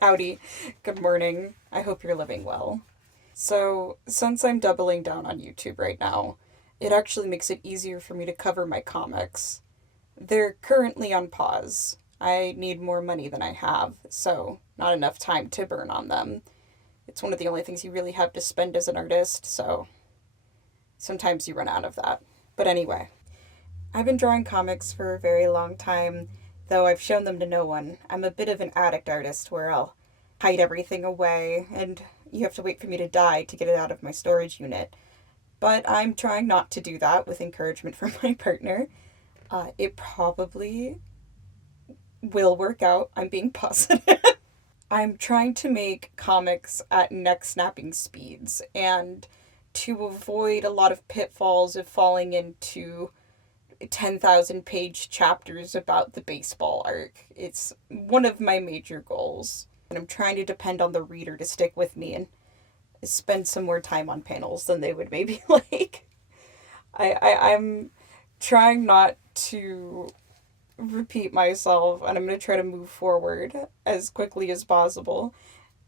Howdy. Good morning. I hope you're living well. So, since I'm doubling down on YouTube right now, it actually makes it easier for me to cover my comics. They're currently on pause. I need more money than I have, so not enough time to burn on them. It's one of the only things you really have to spend as an artist, so sometimes you run out of that. But anyway, I've been drawing comics for a very long time, though I've shown them to no one. I'm a bit of an addict artist where I'll hide everything away, and you have to wait for me to die to get it out of my storage unit. But I'm trying not to do that with encouragement from my partner. It probably will work out. I'm being positive. I'm trying to make comics at neck snapping speeds and to avoid a lot of pitfalls of falling into 10,000 page chapters about the baseball arc. It's one of my major goals. And I'm trying to depend on the reader to stick with me and spend some more time on panels than they would maybe like. I'm trying not to repeat myself, and I'm going to try to move forward as quickly as possible.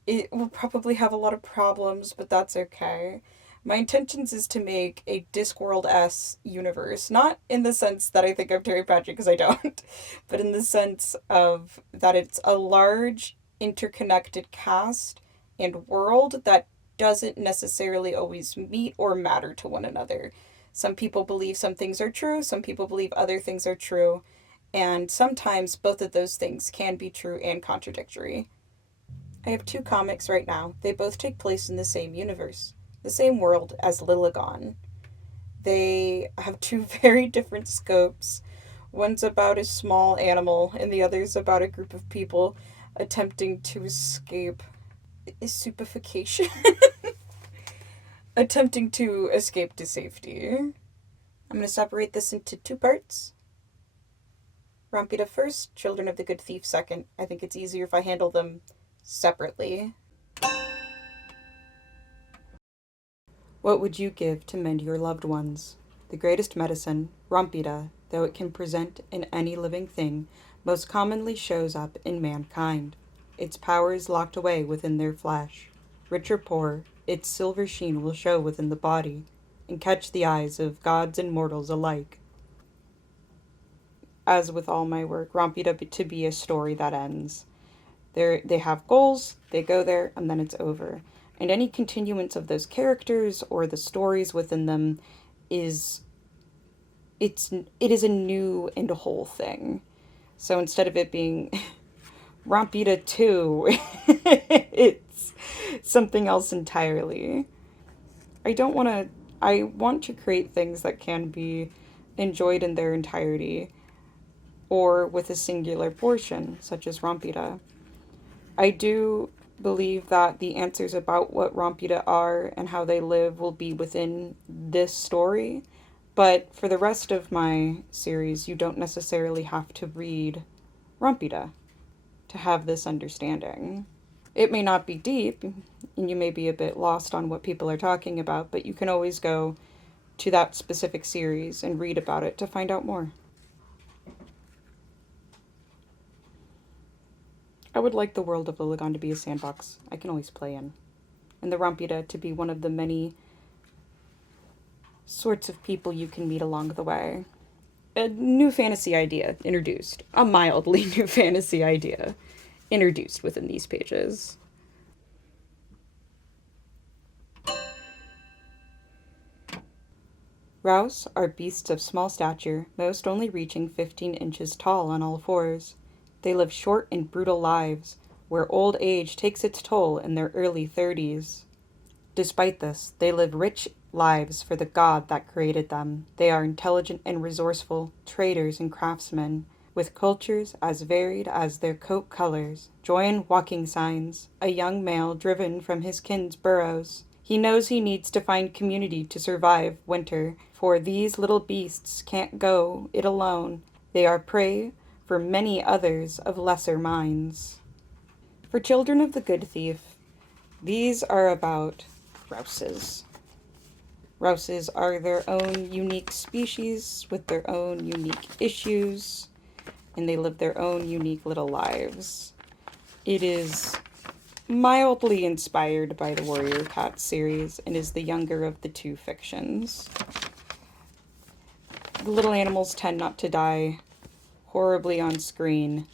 It will probably have a lot of problems, but that's okay. My intentions is to make a Discworld-esque universe, not in the sense that I think of Terry Pratchett, because I don't, but in the sense of that it's a large, interconnected cast and world that doesn't necessarily always meet or matter to one another. Some people believe some things are true, some people believe other things are true, and sometimes both of those things can be true and contradictory. I have two comics right now. They both take place in the same universe, the same world as Lilligan. They have two very different scopes. One's about a small animal, and the other's about a group of people attempting to escape stupefaction. Attempting to escape to safety. I'm going to separate this into two parts. Rompeita first, Children of the Good Thief second. I think it's easier if I handle them separately. What would you give to mend your loved ones? The greatest medicine, Rompeita, though it can present in any living thing, most commonly shows up in mankind. Its power is locked away within their flesh. Rich or poor, its silver sheen will show within the body, and catch the eyes of gods and mortals alike. As with all my work, Rompeita to be a story that ends. They have goals, they go there, and then it's over. And any continuance of those characters or the stories within them is it is a new and a whole thing. So instead of it being Rompeita 2, it's something else entirely. I want to create things that can be enjoyed in their entirety or with a singular portion, such as Rompeita. I do believe that the answers about what Rompeita are and how they live will be within this story, but for the rest of my series, you don't necessarily have to read Rompeita to have this understanding. It may not be deep, and you may be a bit lost on what people are talking about, but you can always go to that specific series and read about it to find out more. I would like the world of Lilligan to be a sandbox I can always play in, and the Rompeita to be one of the many sorts of people you can meet along the way. A new fantasy idea introduced. A mildly new fantasy idea introduced within these pages. Rouse are beasts of small stature, most only reaching 15 inches tall on all fours. They live short and brutal lives, where old age takes its toll in their early 30s. Despite this, they live rich lives for the God that created them. They are intelligent and resourceful, traders and craftsmen, with cultures as varied as their coat colors. Joy in walking signs, a young male driven from his kin's burrows. He knows he needs to find community to survive winter, for these little beasts can't go it alone. They are prey for many others of lesser minds. For Children of the Good Thief, these are about rouses. Rouses are their own unique species with their own unique issues, and they live their own unique little lives. It is mildly inspired by the Warrior Cat series and is the younger of the two fictions. The little animals tend not to die horribly on screen.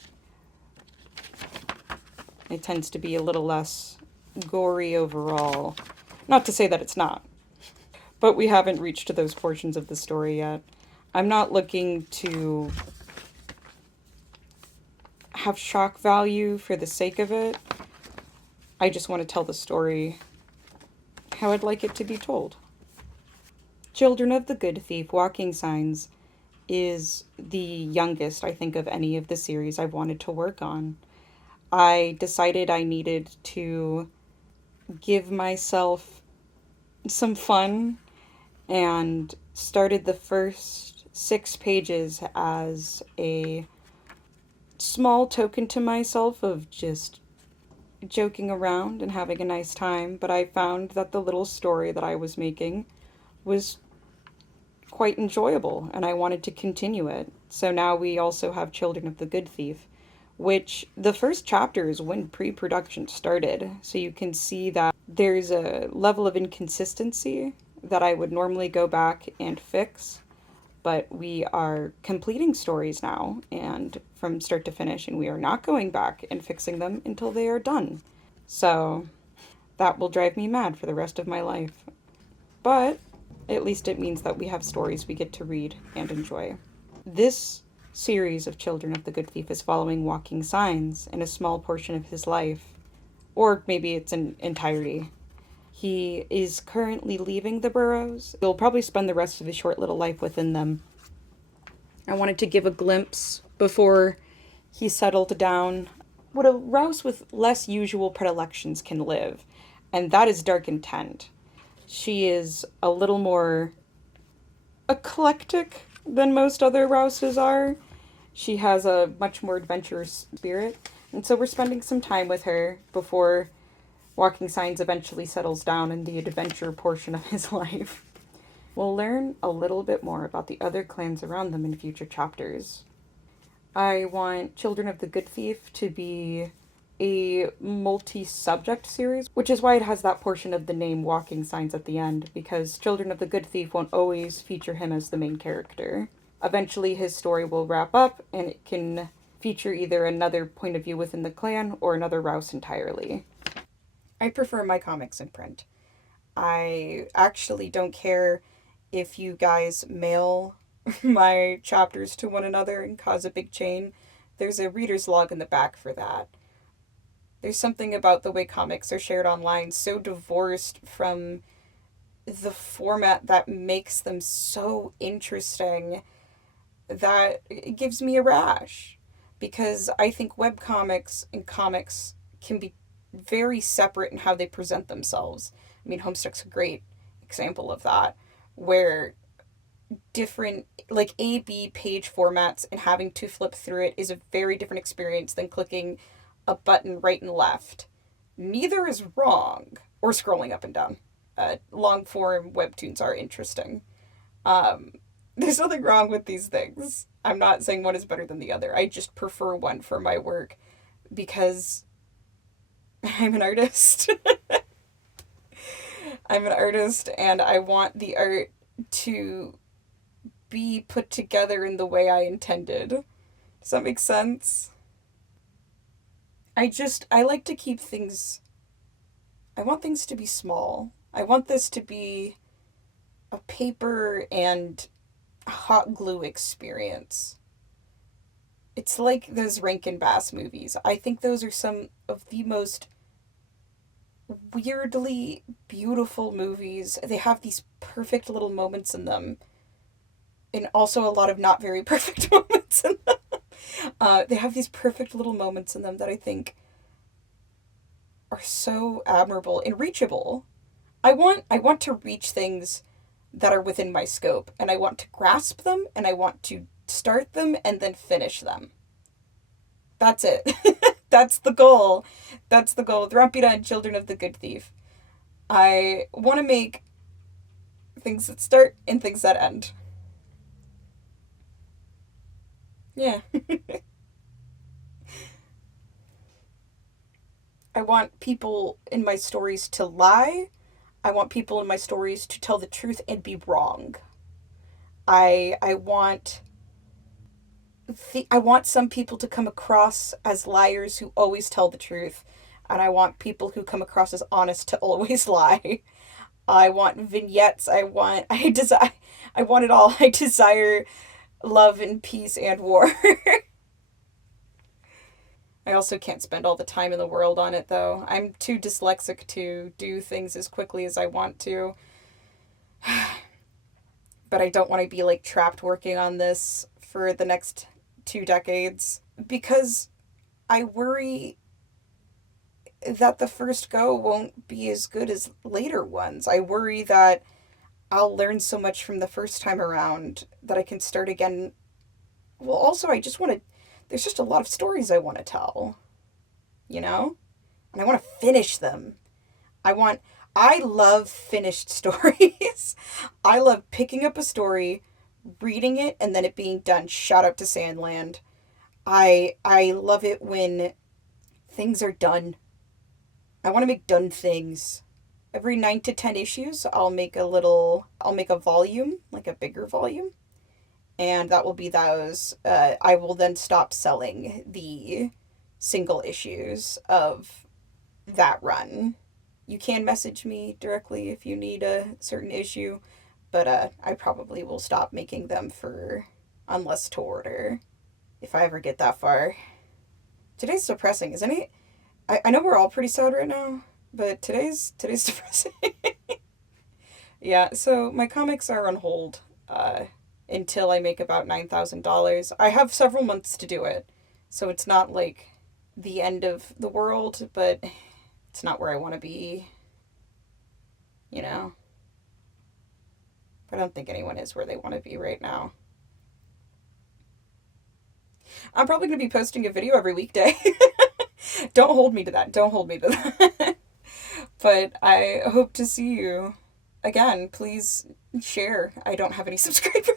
It tends to be a little less gory overall. Not to say that it's not, but we haven't reached those portions of the story yet. I'm not looking to have shock value for the sake of it. I just want to tell the story how I'd like it to be told. Children of the Good Thief, Walking Signs is the youngest, I think, of any of the series I've wanted to work on. I decided I needed to give myself some fun and started the first 6 pages as a small token to myself of just joking around and having a nice time, but I found that the little story that I was making was quite enjoyable and I wanted to continue it. So now we also have Children of the Good Thief, which the first chapter is when pre-production started, so you can see that there's a level of inconsistency that I would normally go back and fix, but we are completing stories now and from start to finish, and we are not going back and fixing them until they are done. So that will drive me mad for the rest of my life. But at least it means that we have stories we get to read and enjoy. This series of Children of the Good Thief is following Walking Signs in a small portion of his life, or maybe it's in entirety. He is currently leaving the burrows. He'll probably spend the rest of his short little life within them. I wanted to give a glimpse before he settled down what a rouse with less usual predilections can live, and that is Dark Intent. She is a little more eclectic than most other rouses are. She has a much more adventurous spirit, and so we're spending some time with her before Walking Signs eventually settles down in the adventure portion of his life. We'll learn a little bit more about the other clans around them in future chapters. I want Children of the Good Thief to be a multi-subject series, which is why it has that portion of the name Walking Signs at the end, because Children of the Good Thief won't always feature him as the main character. Eventually his story will wrap up, and it can feature either another point of view within the clan or another rouse entirely. I prefer my comics in print. I actually don't care if you guys mail my chapters to one another and cause a big chain. There's a reader's log in the back for that. There's something about the way comics are shared online so divorced from the format that makes them so interesting that it gives me a rash. Because I think webcomics and comics can be very separate in how they present themselves. I mean, Homestuck's a great example of that, where different, like A-B page formats and having to flip through it is a very different experience than clicking a button right and left. Neither is wrong, or scrolling up and down. Long form webtoons are interesting. There's nothing wrong with these things. I'm not saying one is better than the other. I just prefer one for my work because I'm an artist. I'm an artist and I want the art to be put together in the way I intended. Does that make sense? I like to keep things, I want things to be small. I want this to be a paper and hot glue experience. It's like those Rankin Bass movies. I think those are some of the most weirdly beautiful movies. They have these perfect little moments in them, and also a lot of not very perfect moments in them. They have these perfect little moments in them that I think are so admirable and reachable. I want to reach things that are within my scope, and I want to grasp them, and I want to start them and then finish them. That's it. That's the goal. That's the goal with Rompeita and Children of the Good Thief. I want to make things that start and things that end. Yeah. I want people in my stories to lie. I want people in my stories to tell the truth and be wrong. I want I want some people to come across as liars who always tell the truth, and I want people who come across as honest to always lie. I want vignettes. I want it all. I desire love and peace and war. I also can't spend all the time in the world on it, though. I'm too dyslexic to do things as quickly as I want to. But I don't want to be like trapped working on this for the next 2 decades because I worry that the first go won't be as good as later ones. I worry that I'll learn so much from the first time around that I can start again. Well, also, I just want to. There's just a lot of stories I want to tell, you know? And I want to finish them. I love finished stories. I love picking up a story, reading it, and then it being done. Shout out to Sandland. I love it when things are done. I want to make done things. Every 9 to 10 issues, I'll make a volume, like a bigger volume. And that will be those. I will then stop selling the single issues of that run. You can message me directly if you need a certain issue, but I probably will stop making them for unless to order if I ever get that far. Today's depressing, isn't it? I know we're all pretty sad right now, but today's depressing. Yeah, so my comics are on hold until I make about $9,000. I have several months to do it, so it's not like the end of the world, but it's not where I want to be, you know? I don't think anyone is where they want to be right now. I'm probably going to be posting a video every weekday. Don't hold me to that. Don't hold me to that. But I hope to see you again. Please share. I don't have any subscribers.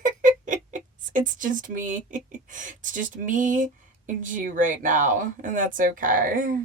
It's just me. It's just me and you right now. And that's okay.